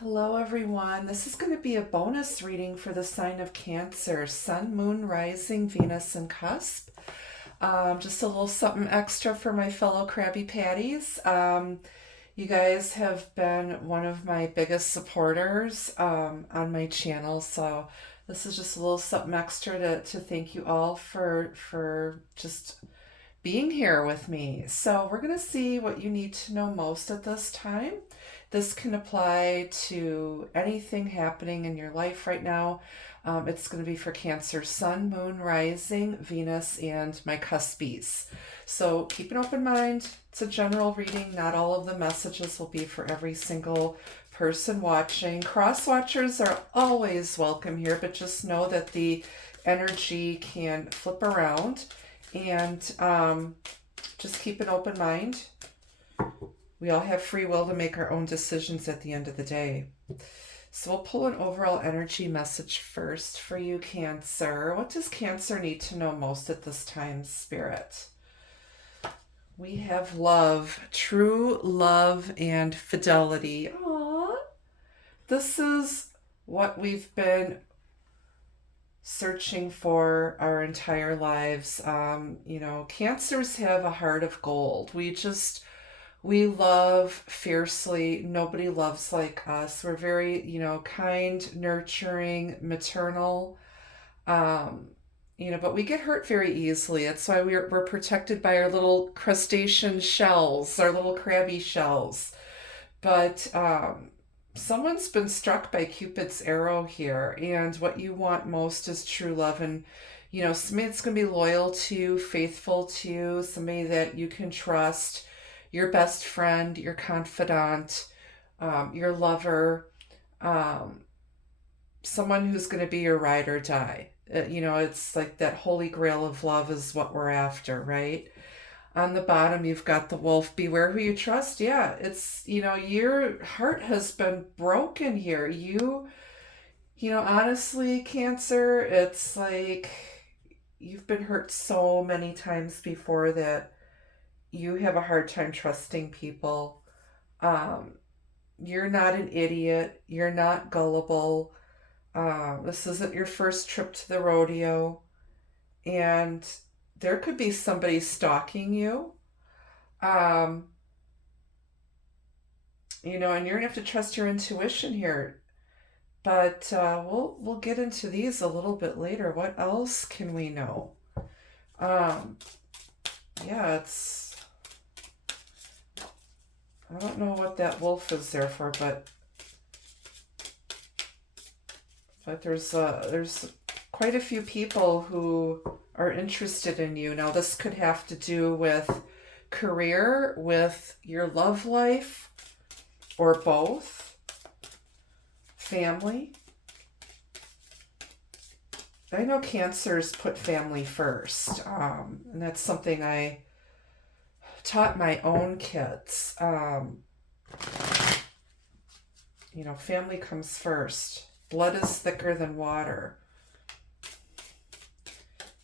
Hello, everyone. This is going to be a bonus reading for the sign of Cancer, Sun, Moon, Rising, Venus, and Cusp. Just a little something extra for my fellow Krabby Patties. You guys have been one of my biggest supporters on my channel, so this is just a little something extra to thank you all for just being here with me. So we're going to see what you need to know most at this time. This can apply to anything happening in your life right now. It's going to be for Cancer, Sun, Moon, Rising, Venus, and my cuspies. So keep an open mind. It's a general reading. Not all of the messages will be for every single person watching. Cross watchers are always welcome here, but just know that the energy can flip around, and just keep an open mind. We all have free will to make our own decisions at the end of the day. So we'll pull an overall energy message first for you, Cancer. What does Cancer need to know most at this time, Spirit? We have love, true love and fidelity. Aww. This is what we've been searching for our entire lives. Cancers have a heart of gold. We love fiercely. Nobody loves like us. We're very, kind, nurturing, maternal. But we get hurt very easily. That's why we're protected by our little crustacean shells, our little crabby shells. But someone's been struck by Cupid's arrow here, and what you want most is true love. And somebody that's going to be loyal to you, faithful to you, somebody that you can trust, your best friend, your confidant, your lover, someone who's going to be your ride or die. It's like that holy grail of love is what we're after, right? On the bottom, you've got the wolf. Beware who you trust. Yeah, it's, your heart has been broken here. Honestly, Cancer, it's like you've been hurt so many times before that you have a hard time trusting people. You're not an idiot. You're not gullible. This isn't your first trip to the rodeo. And there could be somebody stalking you. And you're gonna have to trust your intuition here. But we'll get into these a little bit later. What else can we know? Um, yeah, I don't know what that wolf is there for, but there's quite a few people who are interested in you. Now, this could have to do with career, with your love life, or both. Family. I know Cancers put family first, and that's something I taught my own kids. Family comes first. Blood is thicker than water.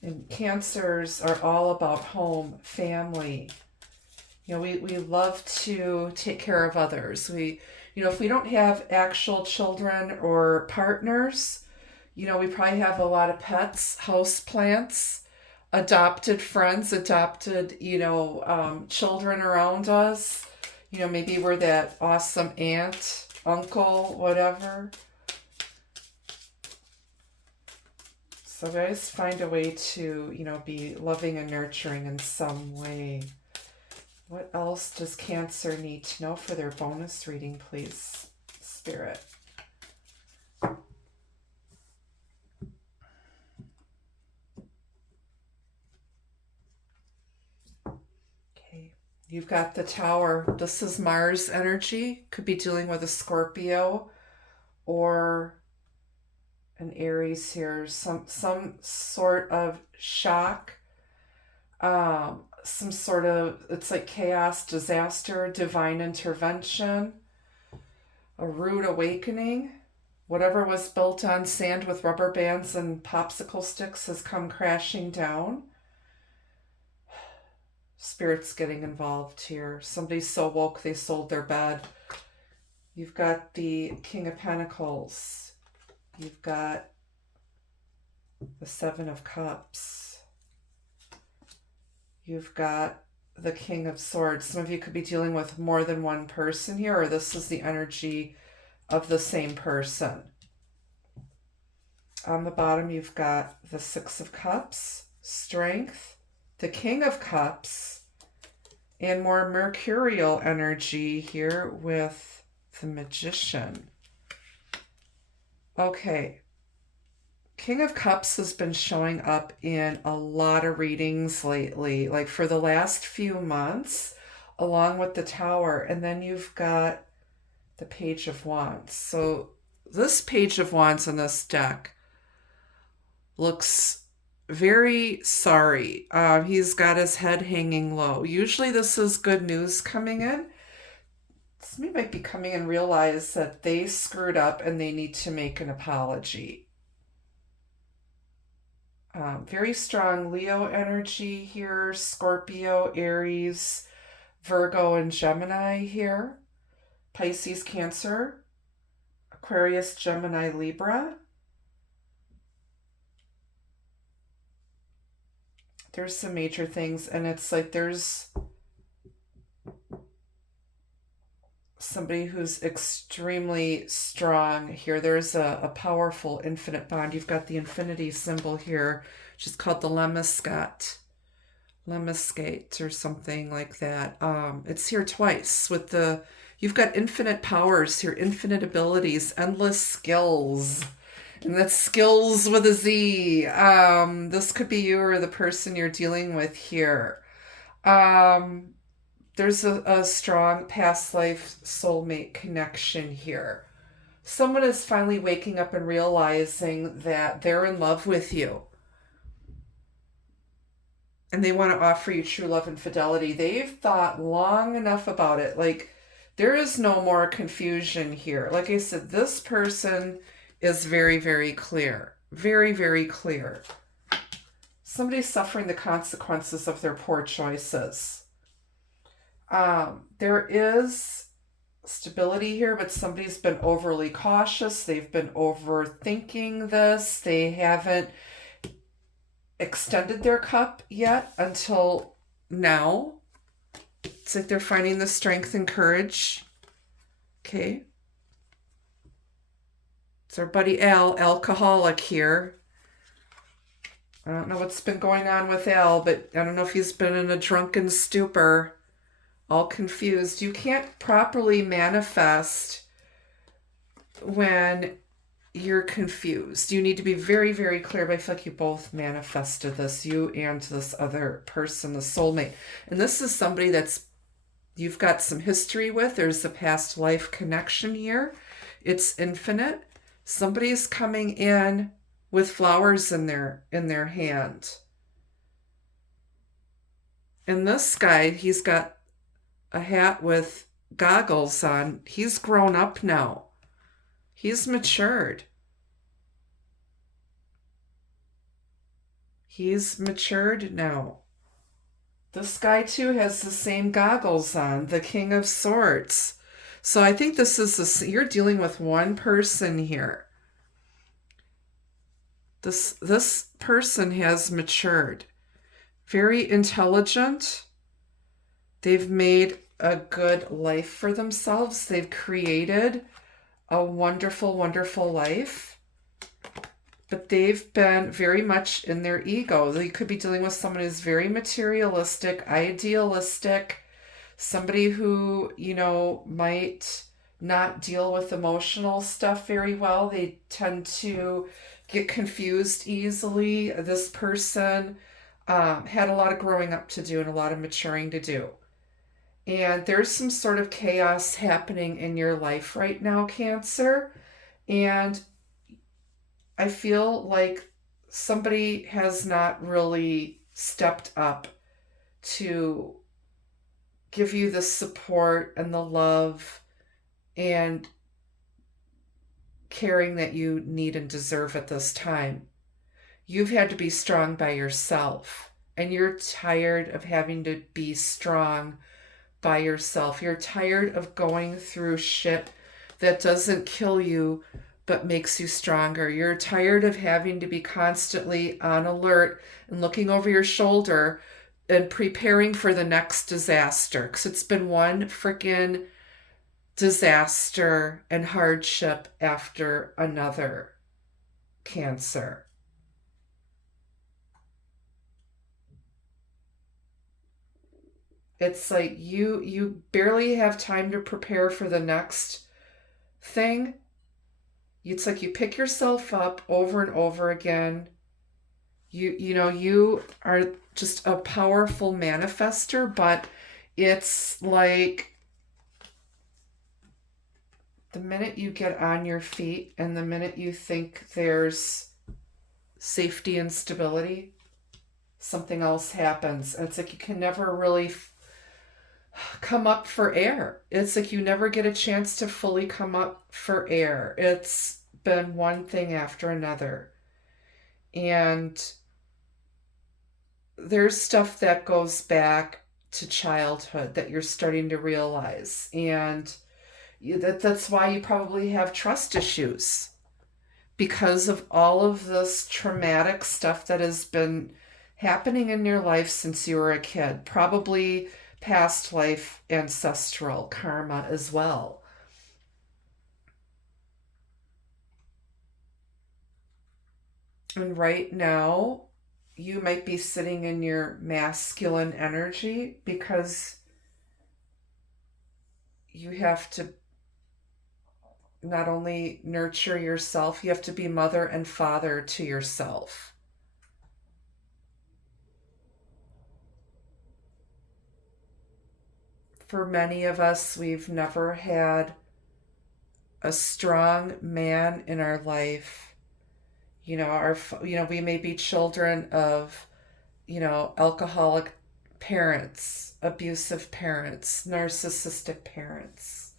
And Cancers are all about home, family. We love to take care of others. If we don't have actual children or partners, we probably have a lot of pets, house plants, adopted friends, adopted, children around us. Maybe we're that awesome aunt, uncle, whatever. So guys, find a way to, be loving and nurturing in some way. What else does Cancer need to know for their bonus reading, please, Spirit? Okay, you've got the Tower. This is Mars energy. Could be dealing with a Scorpio or an Aries here. Some sort of shock. Some sort of, it's like chaos, disaster, divine intervention, a rude awakening. Whatever was built on sand with rubber bands and popsicle sticks has come crashing down. Spirit's getting involved here. Somebody's so woke they sold their bed. You've got the King of Pentacles. You've got the Seven of Cups. You've got the King of Swords. Some of you could be dealing with more than one person here, or this is the energy of the same person. On the bottom, you've got the Six of Cups, Strength, the King of Cups, and more mercurial energy here with the Magician. Okay. King of Cups has been showing up in a lot of readings lately, like for the last few months, along with the Tower. And then you've got the Page of Wands. So this Page of Wands in this deck looks very sorry. He's got his head hanging low. Usually this is good news coming in. Somebody might be coming and realize that they screwed up and they need to make an apology. Very strong Leo energy here, Scorpio, Aries, Virgo, and Gemini here. Pisces, Cancer, Aquarius, Gemini, Libra. There's some major things, and it's like there's somebody who's extremely strong here. There's a powerful infinite bond. You've got the infinity symbol here, which is called the lemniscate or something like that. It's here twice with the, you've got infinite powers here, infinite abilities, endless skills. And that's skills with a Z. This could be you or the person you're dealing with here. There's a strong past life soulmate connection here. Someone is finally waking up and realizing that they're in love with you. And they want to offer you true love and fidelity. They've thought long enough about it. Like, there is no more confusion here. Like I said, this person is very, very clear. Very, very clear. Somebody's suffering the consequences of their poor choices. There is stability here, but somebody's been overly cautious. They've been overthinking this. They haven't extended their cup yet until now. It's like they're finding the strength and courage. Okay. It's our buddy Al, alcoholic here. I don't know what's been going on with Al, but I don't know if he's been in a drunken stupor, all confused. You can't properly manifest when you're confused. You need to be very, very clear. But I feel like you both manifested this, you and this other person, the soulmate. And this is somebody that's you've got some history with. There's a past life connection here. It's infinite. Somebody's coming in with flowers in their hand. And this guy, he's got a hat with goggles on. He's grown up now. He's matured. He's matured now. This guy too has the same goggles on, the King of Swords. So I think this is you're dealing with one person here. This person has matured. Very intelligent. They've made a good life for themselves. They've created a wonderful, wonderful life. But they've been very much in their ego. You could be dealing with someone who's very materialistic, idealistic, somebody who, might not deal with emotional stuff very well. They tend to get confused easily. This person had a lot of growing up to do and a lot of maturing to do. And there's some sort of chaos happening in your life right now, Cancer. And I feel like somebody has not really stepped up to give you the support and the love and caring that you need and deserve at this time. You've had to be strong by yourself, and you're tired of having to be strong by yourself. You're tired of going through shit that doesn't kill you but makes you stronger. You're tired of having to be constantly on alert and looking over your shoulder and preparing for the next disaster, because it's been one freaking disaster and hardship after another. Cancer. It's like you barely have time to prepare for the next thing. It's like you pick yourself up over and over again. You are just a powerful manifester, but it's like the minute you get on your feet and the minute you think there's safety and stability, something else happens. And it's like you can never really come up for air. It's like you never get a chance to fully come up for air. It's been one thing after another. And there's stuff that goes back to childhood that you're starting to realize. And that's why you probably have trust issues, because of all of this traumatic stuff that has been happening in your life since you were a kid. Probably past life ancestral karma as well. And right now, you might be sitting in your masculine energy because you have to not only nurture yourself, you have to be mother and father to yourself. For many of us, we've never had a strong man in our life. We may be children of, alcoholic parents, abusive parents, narcissistic parents.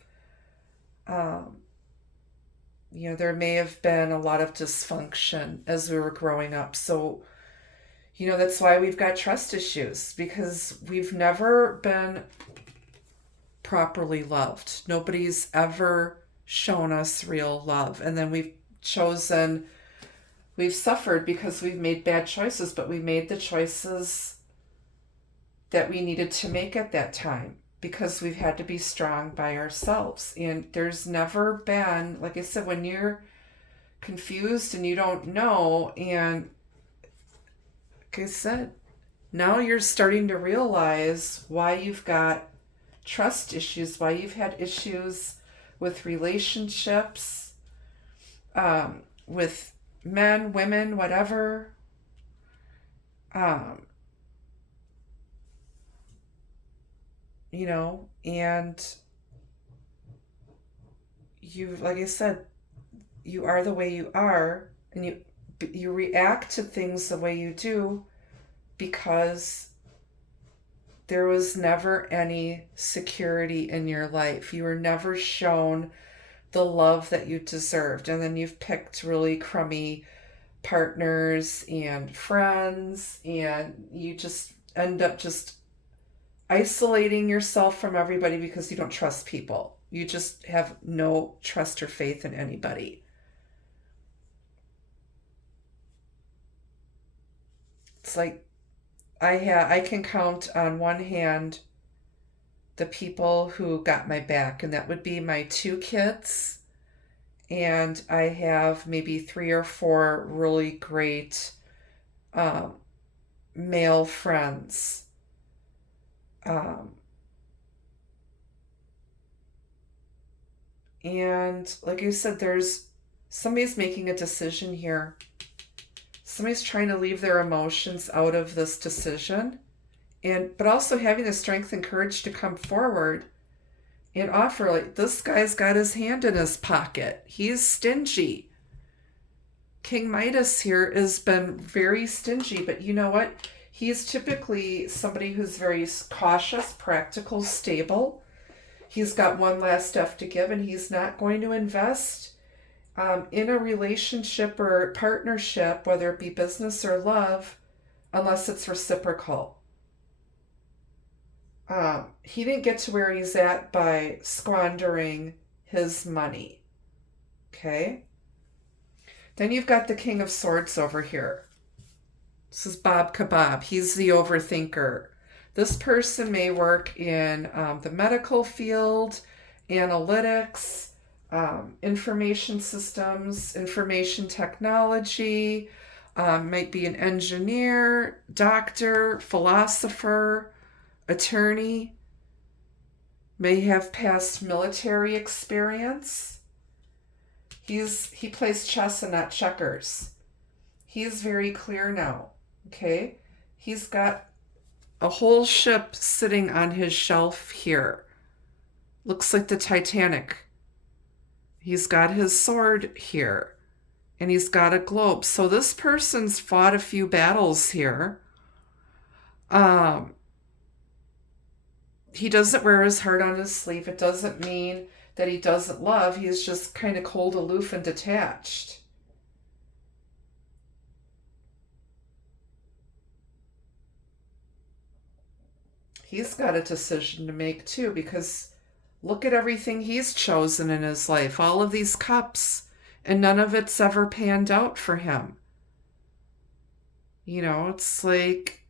There may have been a lot of dysfunction as we were growing up. So, that's why we've got trust issues, because we've never been properly loved. Nobody's ever shown us real love. And then we've suffered because we've made bad choices, but we made the choices that we needed to make at that time because we've had to be strong by ourselves. And there's never been, like I said, when you're confused and you don't know, and like I said, now you're starting to realize why you've got trust issues, why you've had issues with relationships, with men, women, whatever. And you, like I said, you are the way you are, and you react to things the way you do because there was never any security in your life. You were never shown the love that you deserved. And then you've picked really crummy partners and friends, and you just end up just isolating yourself from everybody because you don't trust people. You just have no trust or faith in anybody. It's like I can count on one hand the people who got my back, and that would be my 2 kids, and I have maybe 3 or 4 really great male friends. And like I said, somebody's making a decision here. Somebody's trying to leave their emotions out of this decision, but also having the strength and courage to come forward and offer, like, this guy's got his hand in his pocket. He's stingy. King Midas here has been very stingy, but you know what? He's typically somebody who's very cautious, practical, stable. He's got one last F to give, and he's not going to invest in a relationship or partnership, whether it be business or love, unless it's reciprocal. He didn't get to where he's at by squandering his money. Okay? Then you've got the King of Swords over here. This is Bob Kebab. He's the overthinker. This person may work in the medical field, analytics, information systems, information technology, might be an engineer, doctor, philosopher, attorney, may have past military experience. He plays chess and not checkers. He's very clear now. Okay? He's got a whole ship sitting on his shelf here. Looks like the Titanic. He's got his sword here. And he's got a globe. So this person's fought a few battles here. He doesn't wear his heart on his sleeve. It doesn't mean that he doesn't love. He's just kind of cold, aloof, and detached. He's got a decision to make too, because look at everything he's chosen in his life. All of these cups, and none of it's ever panned out for him. You know, it's like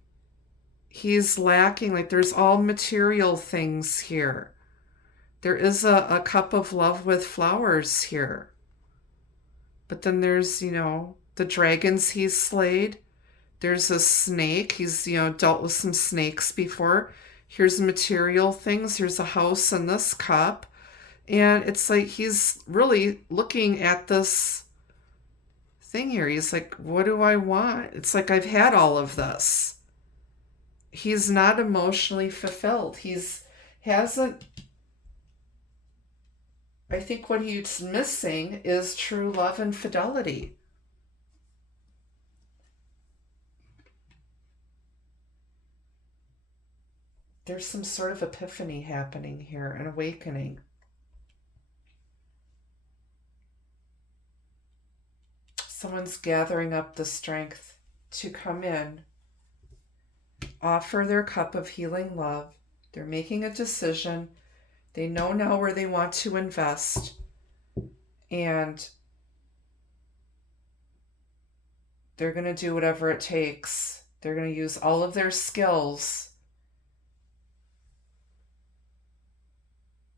he's lacking, like there's all material things here. There is a cup of love with flowers here. But then there's, the dragons he's slayed. There's a snake. He's, dealt with some snakes before. Here's material things. Here's a house and this cup. And it's like he's really looking at this thing here. He's like, what do I want? It's like I've had all of this. He's not emotionally fulfilled. I think what he's missing is true love and fidelity. There's some sort of epiphany happening here, an awakening. Someone's gathering up the strength to come in, offer their cup of healing love. They're making a decision. They know now where they want to invest. And they're going to do whatever it takes. They're going to use all of their skills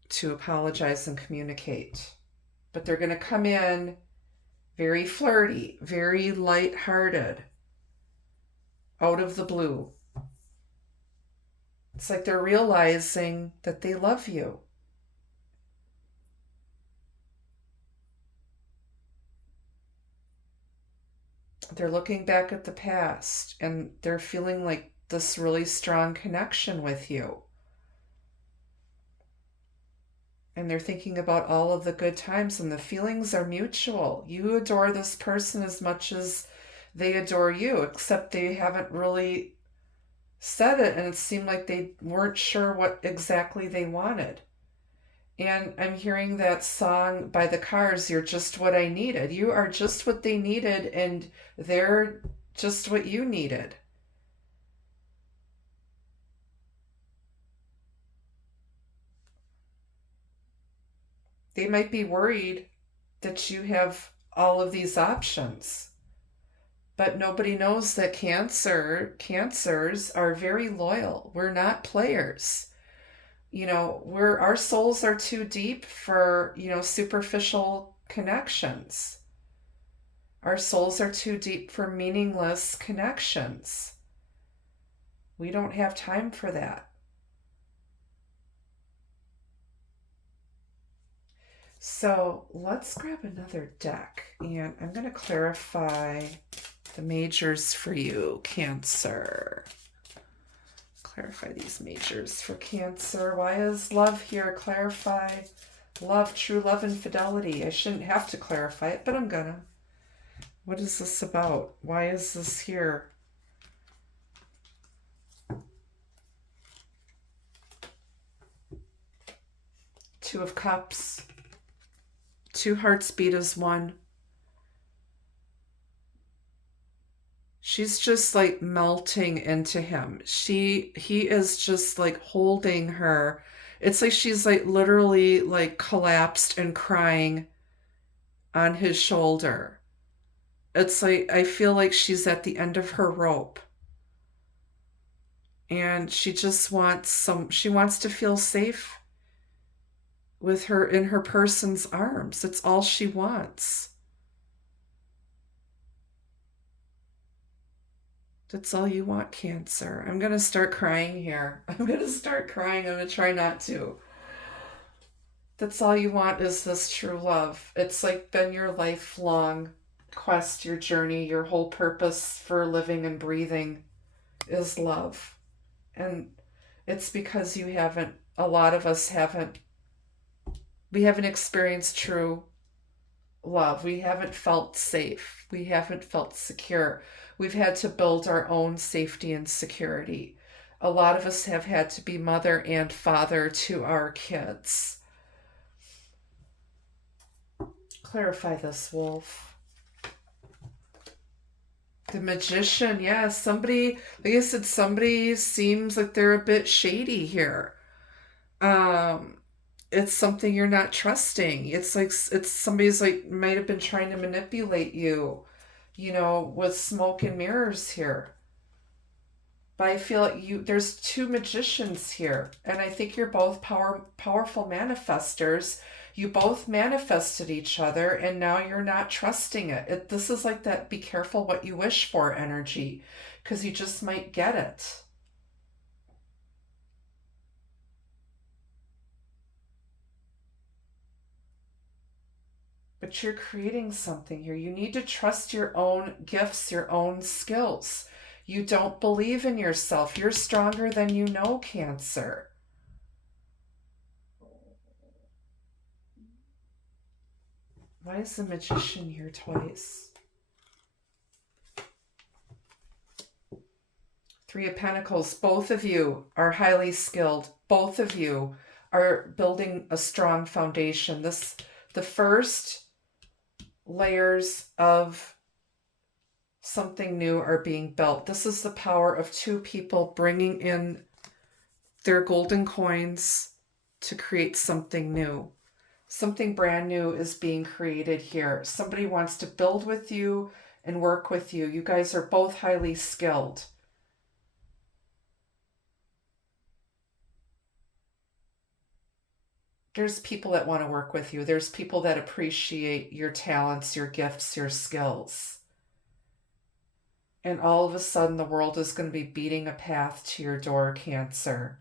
to apologize and communicate. But they're going to come in very flirty, very lighthearted, out of the blue. It's like they're realizing that they love you. They're looking back at the past and they're feeling like this really strong connection with you. And they're thinking about all of the good times, and the feelings are mutual. You adore this person as much as they adore you, except they haven't really said it, and it seemed like they weren't sure what exactly they wanted. And I'm hearing that song by the Cars, You're Just What I Needed. You are just what they needed, and they're just what you needed. They might be worried that you have all of these options. But nobody knows that cancers are very loyal. We're not players. Our souls are too deep for, superficial connections. Our souls are too deep for meaningless connections. We don't have time for that. So let's grab another deck, and I'm going to clarify the majors for you, Cancer. Clarify these majors for Cancer. Why is love here? Clarify love, true love, and fidelity. I shouldn't have to clarify it, but I'm gonna. What is this about? Why is this here? Two of Cups. Two hearts beat as one. She's just like melting into him. He is just like holding her It's like she's like literally like collapsed and crying on his shoulder. It's like I feel like she's at the end of her rope. And she just wants she wants to feel safe with her in her person's arms. It's all she wants. That's all you want, Cancer. I'm going to start crying here. I'm going to start crying. I'm going to try not to. That's all you want is this true love. It's like been your lifelong quest, your journey, your whole purpose for living and breathing is love. And it's because you haven't, a lot of us haven't, we haven't experienced true love. We haven't felt safe. We haven't felt secure. We've had to build our own safety and security. A lot of us have had to be mother and father to our kids. Clarify this, Wolf. The Magician, yeah, somebody, like I said, somebody seems like they're a bit shady here. Um, it's something you're not trusting. It's like it's somebody's like might have been trying to manipulate you, with smoke and mirrors here. But I feel like there's two magicians here, and I think you're both powerful manifestors. You both manifested each other, and now you're not trusting it. This is like that be careful what you wish for energy, because you just might get it. But you're creating something here. You need to trust your own gifts, your own skills. You don't believe in yourself. You're stronger than you know, Cancer. Why is the Magician here twice? Three of Pentacles. Both of you are highly skilled. Both of you are building a strong foundation. The first layers of something new are being built. This is the power of two people bringing in their golden coins to create something new. Something brand new is being created here. Somebody wants to build with you and work with you. You guys are both highly skilled. There's people that want to work with you. There's people that appreciate your talents, your gifts, your skills. And all of a sudden, the world is going to be beating a path to your door, Cancer.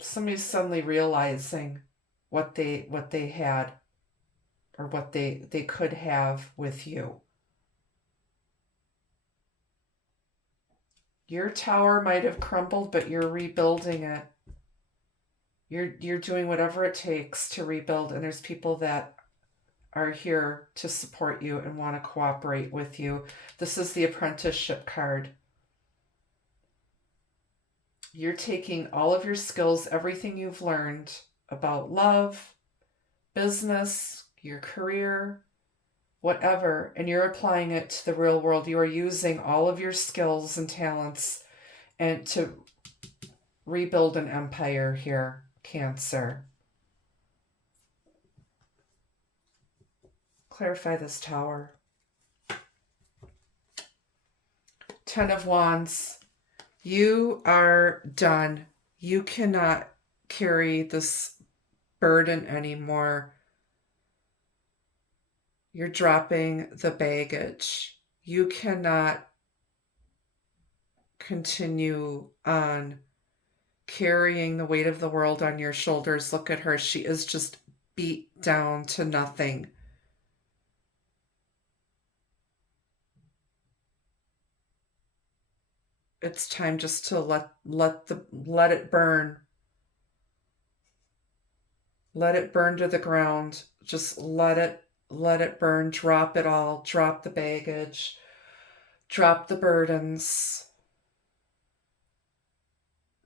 Somebody's suddenly realizing what they had or what they could have with you. Your tower might have crumbled, but you're rebuilding it. You're doing whatever it takes to rebuild, and there's people that are here to support you and want to cooperate with you. This is the apprenticeship card. You're taking all of your skills, everything you've learned about love, business, your career, whatever, and you're applying it to the real world. You are using all of your skills and talents and to rebuild an empire here, Cancer. Clarify this tower. Ten of Wands. You are done. You cannot carry this burden anymore. You're dropping the baggage. You cannot continue on carrying the weight of the world on your shoulders. Look at her. She is just beat down to nothing. It's time just to let it burn. Let it burn to the ground. Just let it burn. Drop it all. Drop the baggage. Drop the burdens.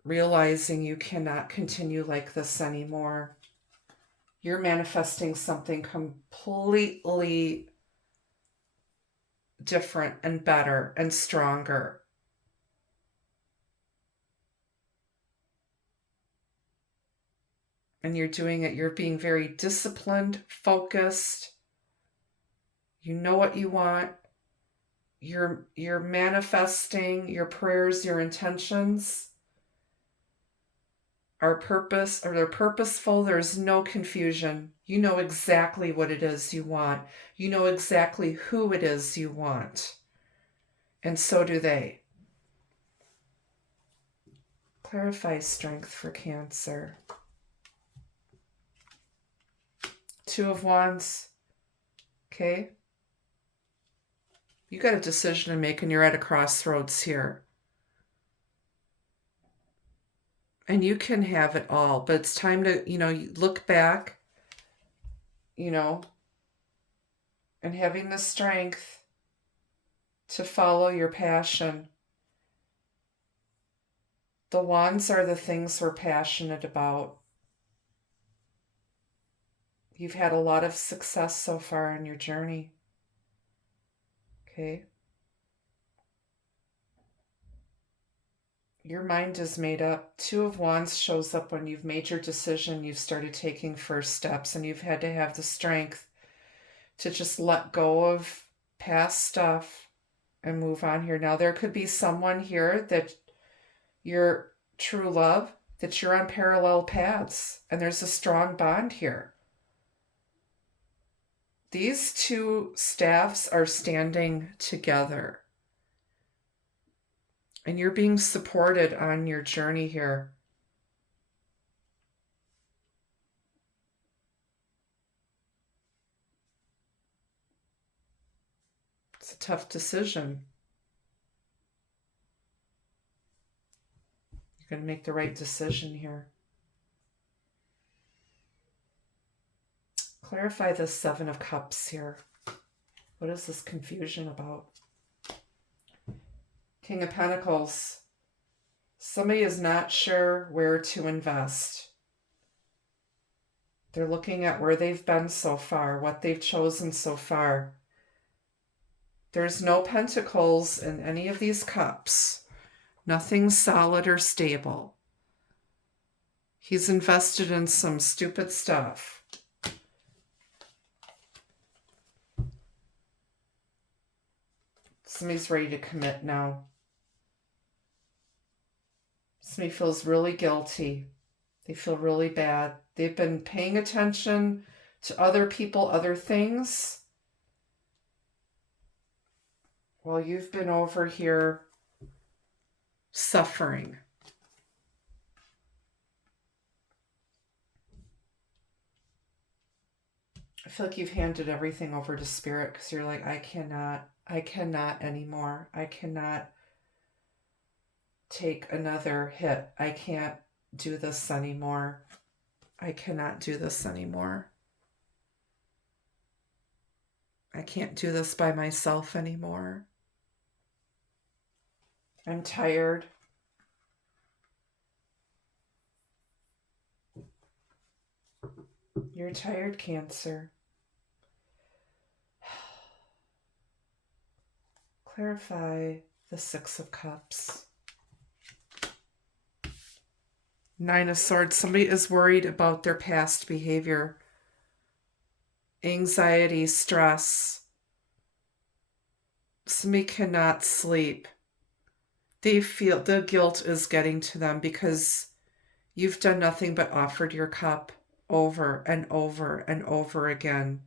Realizing you cannot continue like this anymore. You're manifesting something completely different and better and stronger. And you're doing it, you're being very disciplined, focused. You know what you want. You're manifesting your prayers, your intentions are purpose, or they're purposeful. There's no confusion. You know exactly what it is you want. You know exactly who it is you want. And so do they. Clarify strength for Cancer. Two of Wands. Okay. You got a decision to make and you're at a crossroads here. And you can have it all, but it's time to, look back, and having the strength to follow your passion. The wands are the things we're passionate about. You've had a lot of success so far in your journey. Okay. Your mind is made up. Two of Wands shows up when you've made your decision, you've started taking first steps, and you've had to have the strength to just let go of past stuff and move on here. Now, there could be someone here that your true love, that you're on parallel paths, and there's a strong bond here. These two staffs are standing together. And you're being supported on your journey here. It's a tough decision. You're going to make the right decision here. Clarify the Seven of Cups here. What is this confusion about? King of Pentacles. Somebody is not sure where to invest. They're looking at where they've been so far, what they've chosen so far. There's no pentacles in any of these cups. Nothing solid or stable. He's invested in some stupid stuff. Somebody's ready to commit now. Somebody feels really guilty. They feel really bad. They've been paying attention to other people, other things, while you've been over here suffering. I feel like you've handed everything over to Spirit because you're like, I cannot anymore. I cannot take another hit. I can't do this anymore. I cannot do this anymore. I can't do this by myself anymore. I'm tired. You're tired, Cancer. Clarify the Six of Cups. Nine of Swords. Somebody is worried about their past behavior. Anxiety, stress. Somebody cannot sleep. They feel the guilt is getting to them because you've done nothing but offered your cup over and over and over again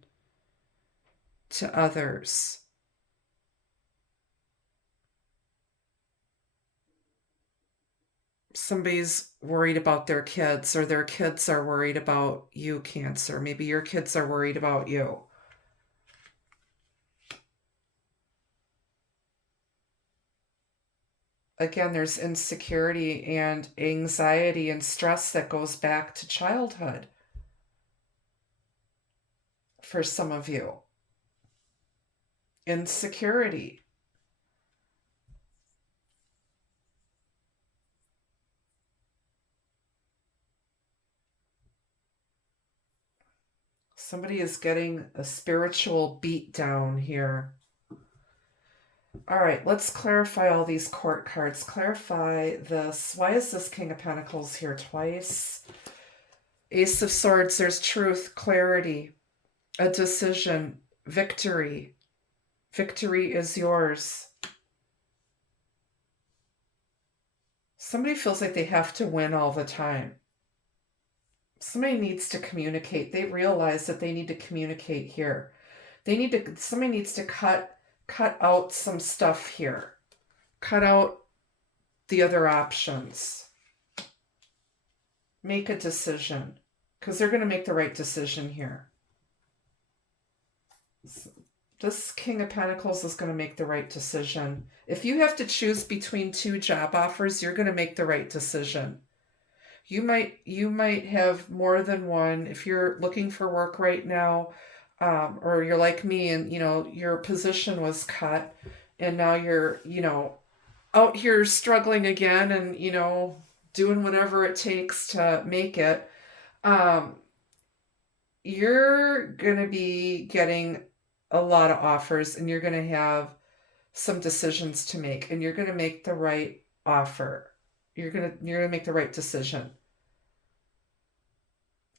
to others. Somebody's worried about their kids, or their kids are worried about you, Cancer. Maybe your kids are worried about you. Again, there's insecurity and anxiety and stress that goes back to childhood for some of you. Insecurity. Somebody is getting a spiritual beat down here. All right, let's clarify all these court cards. Clarify this. Why is this King of Pentacles here twice? Ace of Swords, there's truth, clarity, a decision, victory. Victory is yours. Somebody feels like they have to win all the time. Somebody needs to communicate. They realize that they need to communicate here. Somebody needs to cut out some stuff here. Cut out the other options. Make a decision, because they're going to make the right decision here. This King of Pentacles is going to make the right decision. If you have to choose between 2 job offers, you're going to make the right decision. You might have more than one. If you're looking for work right now, or you're like me and, your position was cut and now you're, out here struggling again and, doing whatever it takes to make it, you're going to be getting a lot of offers and you're going to have some decisions to make, and you're going to make the right offer. You're going to make the right decision.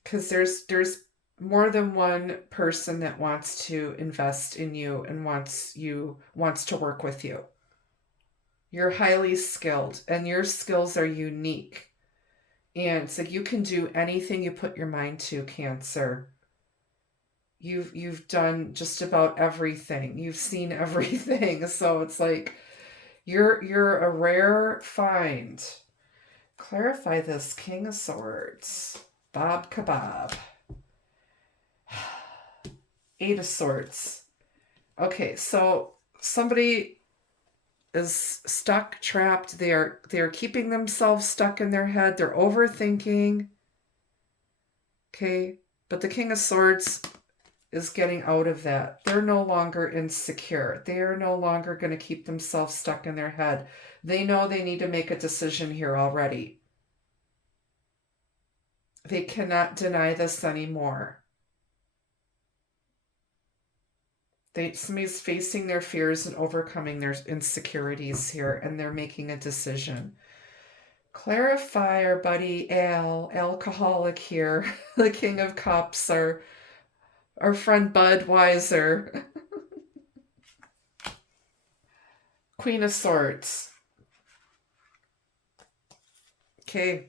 Because there's more than one person that wants to invest in you and wants to work with you. You're highly skilled and your skills are unique. And so you can do anything you put your mind to, Cancer. You've done just about everything. You've seen everything. So it's like you're a rare find. Clarify this, King of Swords. Bob Kebab. 8 of Swords. Okay, so somebody is stuck, trapped. They are keeping themselves stuck in their head. They're overthinking. Okay, but the King of Swords is getting out of that. They're no longer insecure. They are no longer going to keep themselves stuck in their head. They know they need to make a decision here already. They cannot deny this anymore. Somebody's facing their fears and overcoming their insecurities here, and they're making a decision. Clarify our buddy Al, alcoholic here, the King of Cups, our friend Budweiser. Queen of Swords. Okay.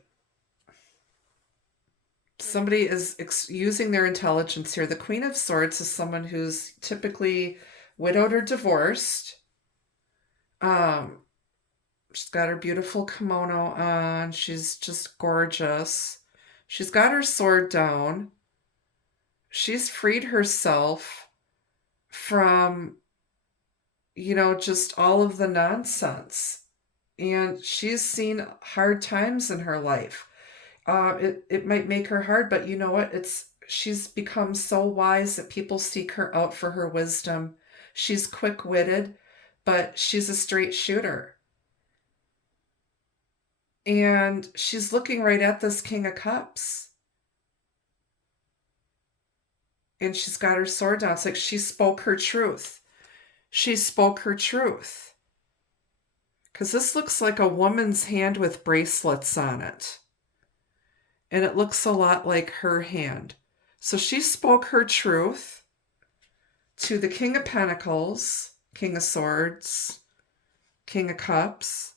Somebody is using their intelligence here. The Queen of Swords is someone who's typically widowed or divorced. She's got her beautiful kimono on. She's just gorgeous. She's got her sword down. She's freed herself from, just all of the nonsense. And she's seen hard times in her life. It might make her hard, but you know what? She's become so wise that people seek her out for her wisdom. She's quick-witted, but she's a straight shooter. And she's looking right at this King of Cups. And she's got her sword down. It's like she spoke her truth. She spoke her truth. Because this looks like a woman's hand with bracelets on it. And it looks a lot like her hand. So she spoke her truth to the King of Pentacles, King of Swords, King of Cups.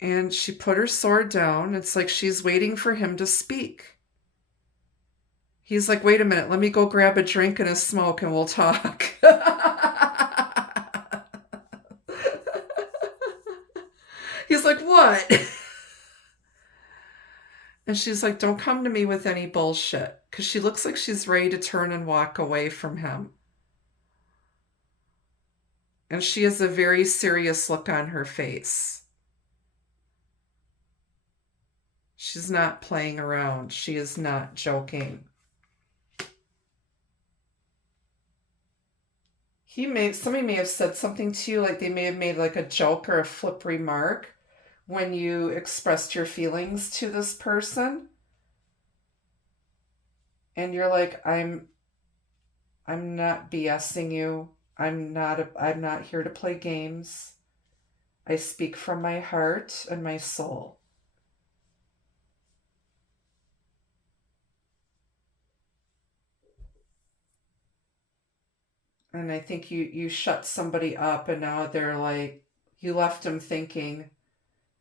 And she put her sword down. It's like she's waiting for him to speak. He's like, wait a minute, let me go grab a drink and a smoke and we'll talk. He's like, what? And she's like, don't come to me with any bullshit. Because she looks like she's ready to turn and walk away from him. And she has a very serious look on her face. She's not playing around. She is not joking. Somebody may have said something to you, like they may have made like a joke or a flip remark when you expressed your feelings to this person. And you're like, I'm not BSing you. I'm not here to play games. I speak from my heart and my soul. And I think you shut somebody up, and now they're like, you left them thinking,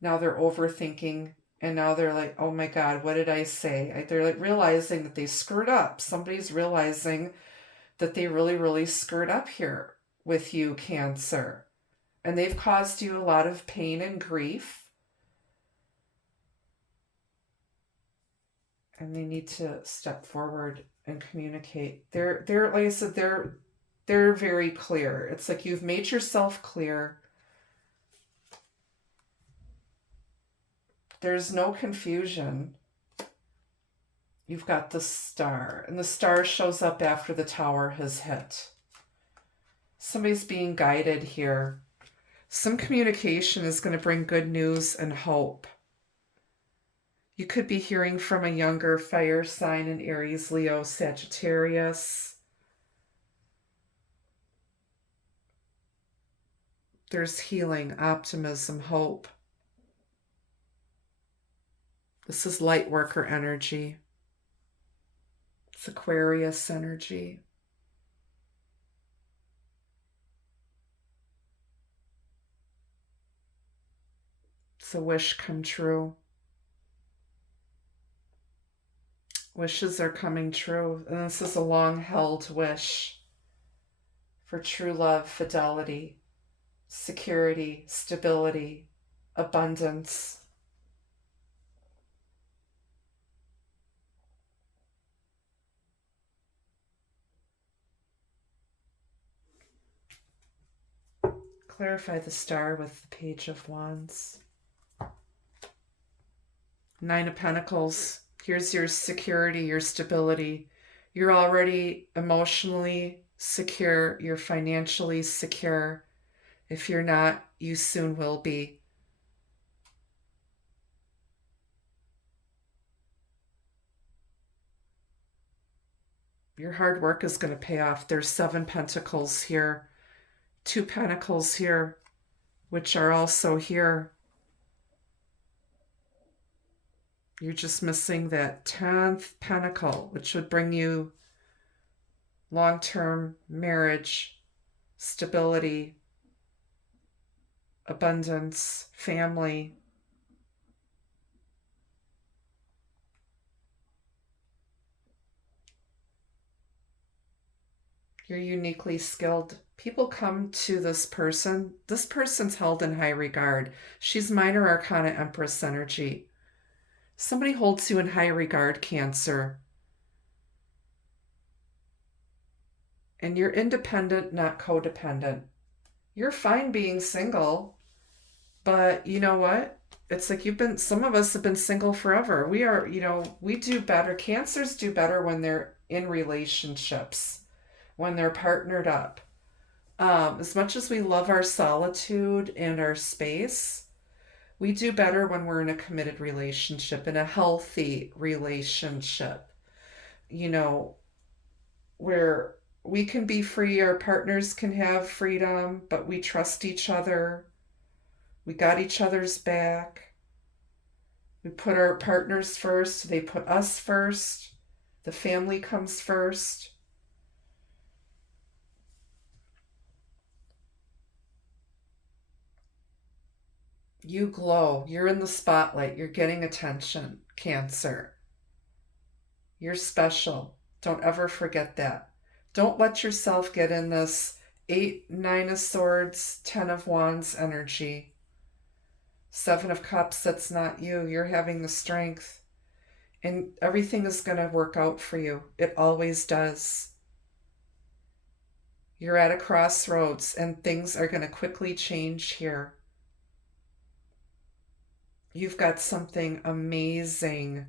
now they're overthinking, and now they're like, oh my God, what did I say? They're like realizing that they screwed up. Somebody's realizing that they really, really screwed up here with you, Cancer. And they've caused you a lot of pain and grief. And they need to step forward and communicate. They're like I said, they're very clear. It's like you've made yourself clear. There's no confusion. You've got the star, and the star shows up after the tower has hit. Somebody's being guided here. Some communication is going to bring good news and hope. You could be hearing from a younger fire sign in Aries, Leo, Sagittarius. There's healing, optimism, hope. This is light worker energy. It's Aquarius energy. It's a wish come true. Wishes are coming true. And this is a long held wish for true love, fidelity, security, stability, abundance. Clarify the star with the Page of Wands. Nine of Pentacles. Here's your security, your stability. You're already emotionally secure. You're financially secure. If you're not, you soon will be. Your hard work is going to pay off. There's 7 Pentacles here. 2 Pentacles here, which are also here. You're just missing that 10th Pentacle, which would bring you long-term marriage, stability, abundance, family. You're uniquely skilled. People come to this person. This person's held in high regard. She's minor arcana empress energy. Somebody holds you in high regard, Cancer. And you're independent, not codependent. You're fine being single, but you know what? It's like some of us have been single forever. We are, we do better. Cancers do better when they're in relationships, when they're partnered up. As much as we love our solitude and our space, we do better when we're in a committed relationship, in a healthy relationship, where we can be free, our partners can have freedom, but we trust each other. We got each other's back. We put our partners first, they put us first. The family comes first. You glow. You're in the spotlight. You're getting attention, Cancer. You're special. Don't ever forget that. Don't let yourself get in this 8, 9 of Swords, 10 of Wands energy. 7 of Cups, that's not you. You're having the strength. And everything is going to work out for you. It always does. You're at a crossroads and things are going to quickly change here. You've got something amazing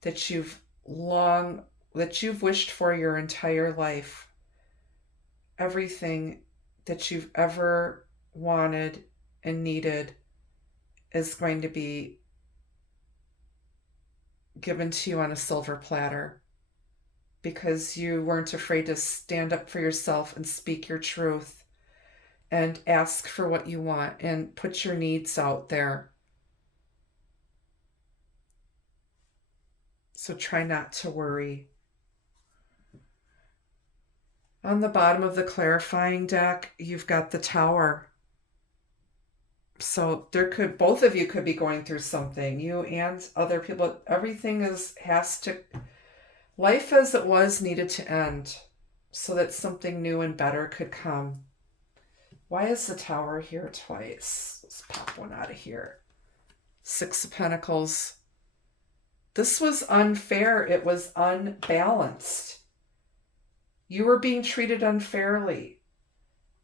that you've wished for your entire life. Everything that you've ever wanted and needed is going to be given to you on a silver platter because you weren't afraid to stand up for yourself and speak your truth and ask for what you want and put your needs out there. So try not to worry. On the bottom of the clarifying deck, you've got the Tower. So both of you could be going through something, you and other people. Everything life as it was needed to end so that something new and better could come. Why is the Tower here twice? Let's pop one out of here. Six of Pentacles. This was unfair. It was unbalanced. You were being treated unfairly.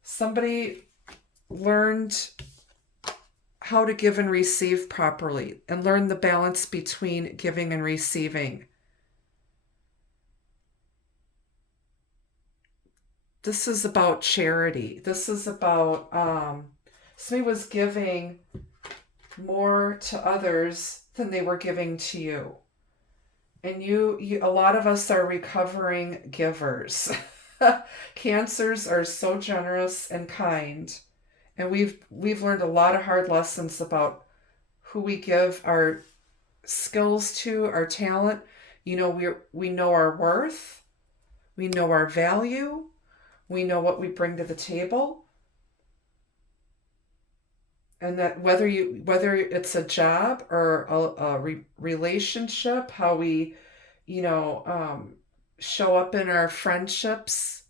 Somebody learned how to give and receive properly and learn the balance between giving and receiving. This is about charity. This is about somebody was giving more to others than they were giving to you. And you a lot of us are recovering givers. Cancers are so generous and kind. And we've learned a lot of hard lessons about who we give our skills to, our talent. You know, we know our worth. We know our value. We know what we bring to the table. And that whether it's a job or a relationship, how we, show up in our friendships,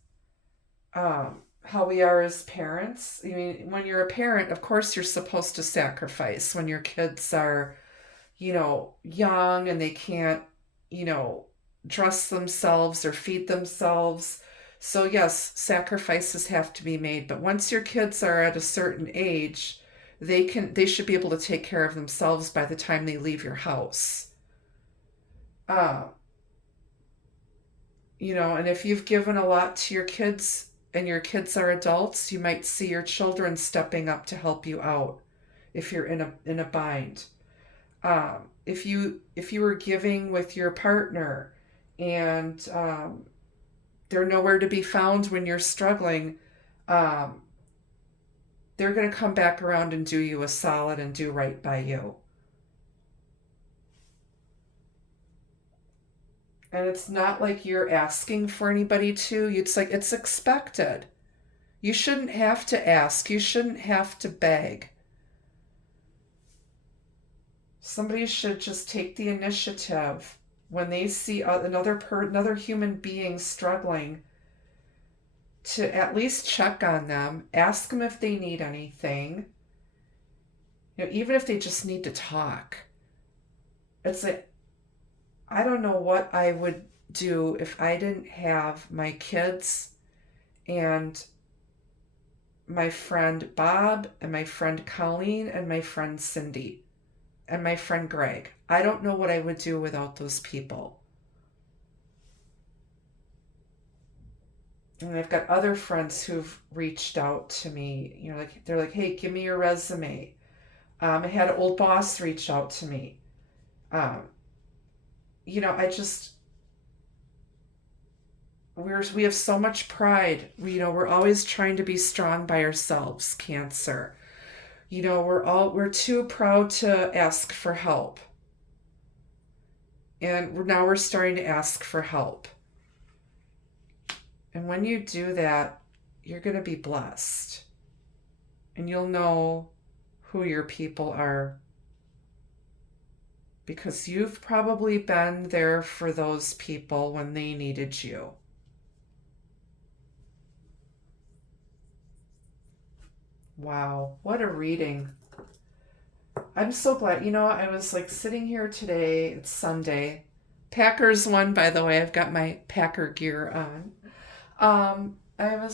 how we are as parents. I mean, when you're a parent, of course, you're supposed to sacrifice when your kids are, young and they can't, dress themselves or feed themselves. So yes, sacrifices have to be made. But once your kids are at a certain age, they should be able to take care of themselves by the time they leave your house. And if you've given a lot to your kids and your kids are adults, you might see your children stepping up to help you out if you're in a bind. If you were giving with your partner and they're nowhere to be found when you're struggling, they're going to come back around and do you a solid and do right by you. And it's not like you're asking for anybody to. It's like it's expected. You shouldn't have to ask. You shouldn't have to beg. Somebody should just take the initiative when they see another human being struggling to at least check on them, ask them if they need anything. Even if they just need to talk. It's like, I don't know what I would do if I didn't have my kids and my friend Bob and my friend Colleen and my friend Cindy and my friend Greg. I don't know what I would do without those people. And I've got other friends who've reached out to me. They're like, hey, give me your resume. I had an old boss reach out to me. We have so much pride. We're always trying to be strong by ourselves, Cancer. We're too proud to ask for help. And now we're starting to ask for help. And when you do that, you're going to be blessed. And you'll know who your people are. Because you've probably been there for those people when they needed you. Wow, what a reading. I'm so glad. I was sitting here today. It's Sunday. Packers won, by the way. I've got my Packer gear on. I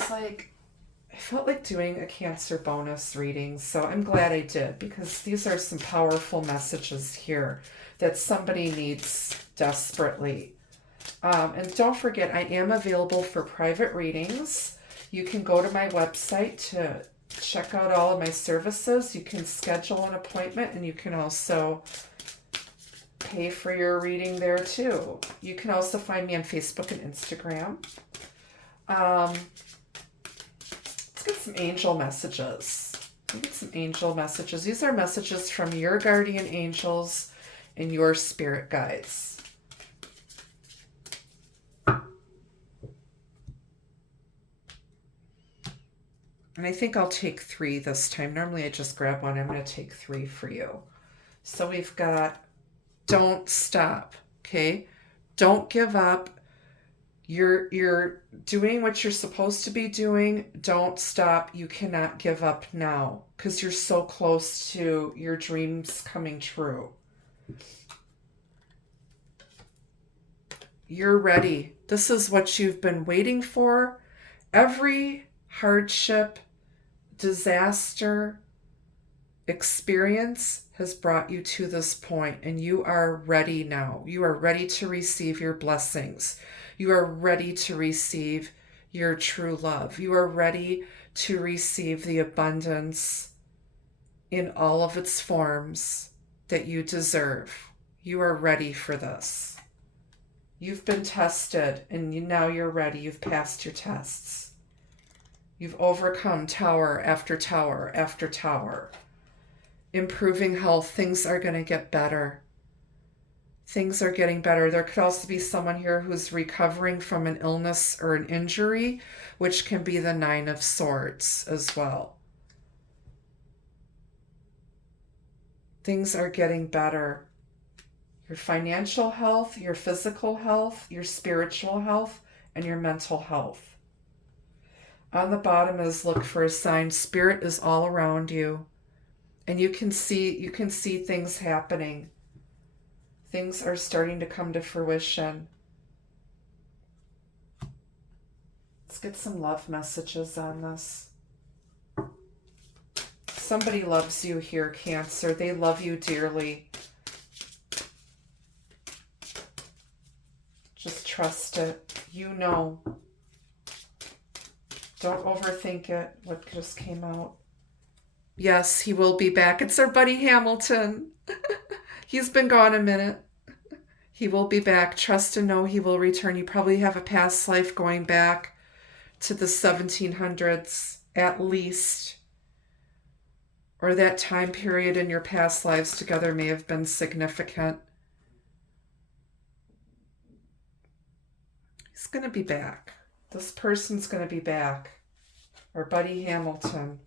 felt like doing a Cancer bonus reading, so I'm glad I did, because these are some powerful messages here that somebody needs desperately. And don't forget, I am available for private readings. You can go to my website to check out all of my services. You can schedule an appointment, and you can also pay for your reading there too. You can also find me on Facebook and Instagram. Let's get some angel messages. These are messages from your guardian angels and your spirit guides. And I think I'll take 3 this time. Normally I just grab one. I'm going to take 3 for you. So we've got don't stop, okay? Don't give up. You're doing what you're supposed to be doing. Don't stop. You cannot give up now because you're so close to your dreams coming true. You're ready. This is what you've been waiting for. Every hardship, disaster, experience has brought you to this point, and you are ready now. You are ready to receive your blessings. You are ready to receive your true love. You are ready to receive the abundance in all of its forms that you deserve. You are ready for this. You've been tested, and now you're ready. You've passed your tests. You've overcome tower after tower after tower. Improving health, things are going to get better. Things are getting better. There could also be someone here who's recovering from an illness or an injury, which can be the 9 of Swords as well. Things are getting better. Your financial health, your physical health, your spiritual health, and your mental health. On the bottom is look for a sign. Spirit is all around you. And you can see things happening. Things are starting to come to fruition. Let's get some love messages on this. Somebody loves you here, Cancer. They love you dearly. Just trust it. You know. Don't overthink it. What just came out? Yes, he will be back. It's our buddy Hamilton. He's been gone a minute. He will be back. Trust and know he will return. You probably have a past life going back to the 1700s at least. Or that time period in your past lives together may have been significant. He's going to be back. This person's going to be back. Our buddy Hamilton.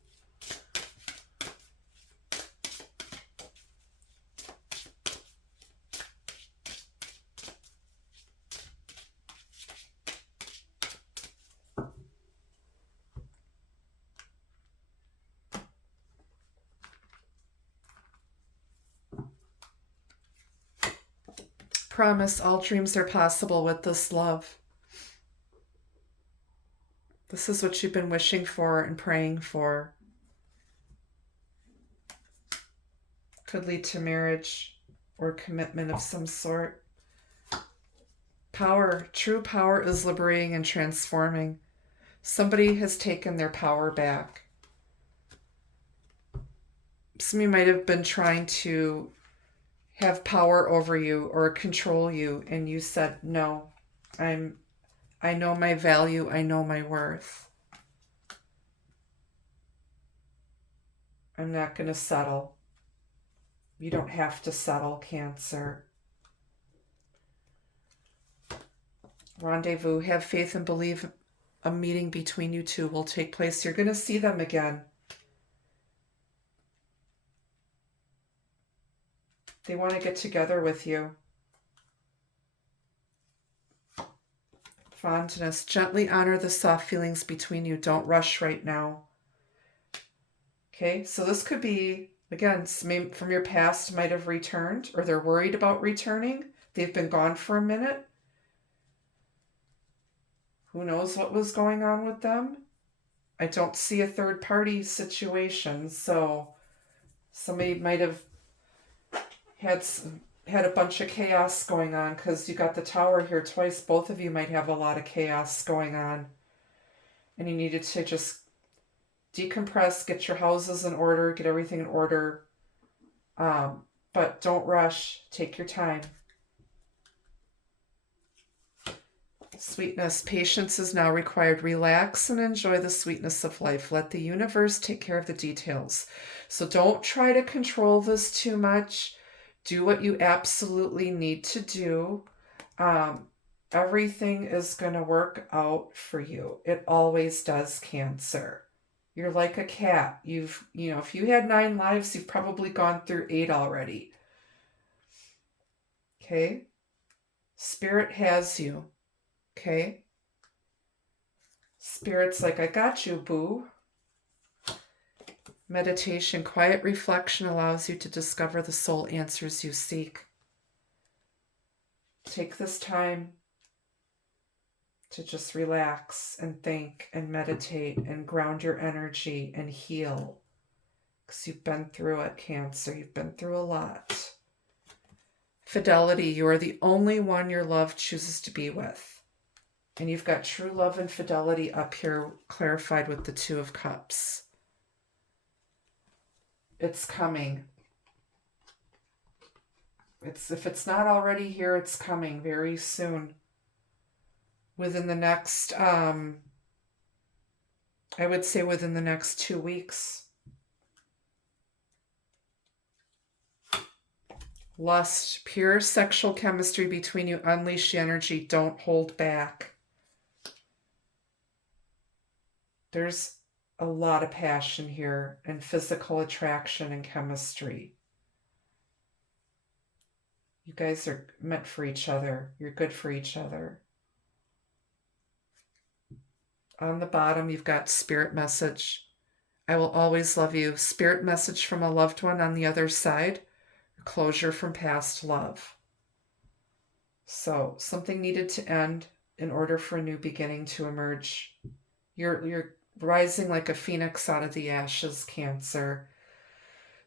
Promise all dreams are possible with this love. This is what you've been wishing for and praying for. Could lead to marriage or commitment of some sort. Power, true power is liberating and transforming. Somebody has taken their power back. Some of you might have been trying to have power over you or control you, and you said, no, I know my value, I know my worth. I'm not going to settle. You don't have to settle, Cancer. Rendezvous, have faith and believe a meeting between you two will take place. You're going to see them again. They want to get together with you. Fondness. Gently honor the soft feelings between you. Don't rush right now. Okay, so this could be, again, from your past might have returned, or they're worried about returning. They've been gone for a minute. Who knows what was going on with them? I don't see a third party situation, so somebody might have had a bunch of chaos going on because you got the Tower here twice. Both of you might have a lot of chaos going on. And you needed to just decompress, get your houses in order, get everything in order. But don't rush. Take your time. Sweetness. Patience is now required. Relax and enjoy the sweetness of life. Let the universe take care of the details. So don't try to control this too much. Do what you absolutely need to do. Everything is going to work out for you. It always does, Cancer. You're like a cat. If you had 9 lives, you've probably gone through 8 already. Okay? Spirit has you. Okay? Spirit's like, I got you, boo. Meditation, quiet reflection allows you to discover the soul answers you seek. Take this time to just relax and think and meditate and ground your energy and heal. Because you've been through it, Cancer. You've been through a lot. Fidelity, you are the only one your love chooses to be with. And you've got true love and fidelity up here clarified with the Two of Cups. It's coming. If it's not already here, it's coming very soon. Within the next, I would say within the next 2 weeks. Lust, pure sexual chemistry between you. Unleash the energy. Don't hold back. There's a lot of passion here and physical attraction and chemistry. You guys are meant for each other. You're good for each other. On the bottom, you've got spirit message. I will always love you. Spirit message from a loved one on the other side. Closure from past love. So something needed to end in order for a new beginning to emerge. You're rising like a phoenix out of the ashes, Cancer.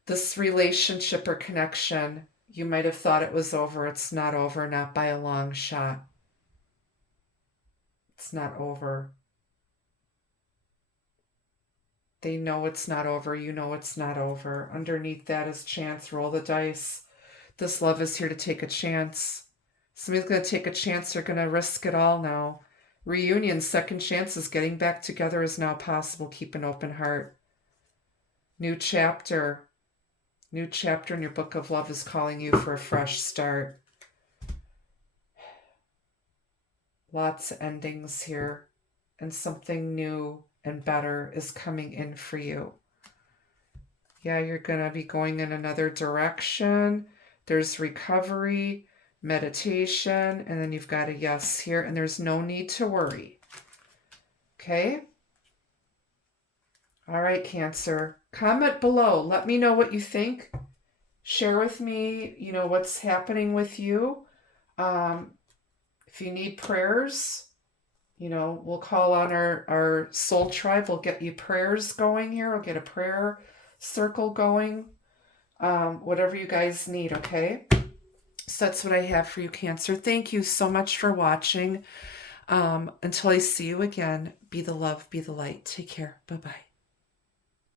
This relationship or connection, you might have thought it was over. It's not over, not by a long shot. It's not over. They know it's not over. You know it's not over. Underneath that is chance. Roll the dice. This love is here to take a chance. Somebody's going to take a chance. They're going to risk it all now. Reunion, second chances, getting back together is now possible. Keep an open heart. New chapter. New chapter in your book of love is calling you for a fresh start. Lots of endings here. And something new and better is coming in for you. Yeah, you're going to be going in another direction. There's recovery, meditation, and then you've got a yes here, and there's no need to worry. Okay? All right, Cancer. Comment below. Let me know what you think. Share with me, what's happening with you. If you need prayers, we'll call on our soul tribe. We'll get you prayers going here. We'll get a prayer circle going. Whatever you guys need, okay? So that's what I have for you, Cancer. Thank you so much for watching. Until I see you again, be the love, be the light. Take care. Bye-bye.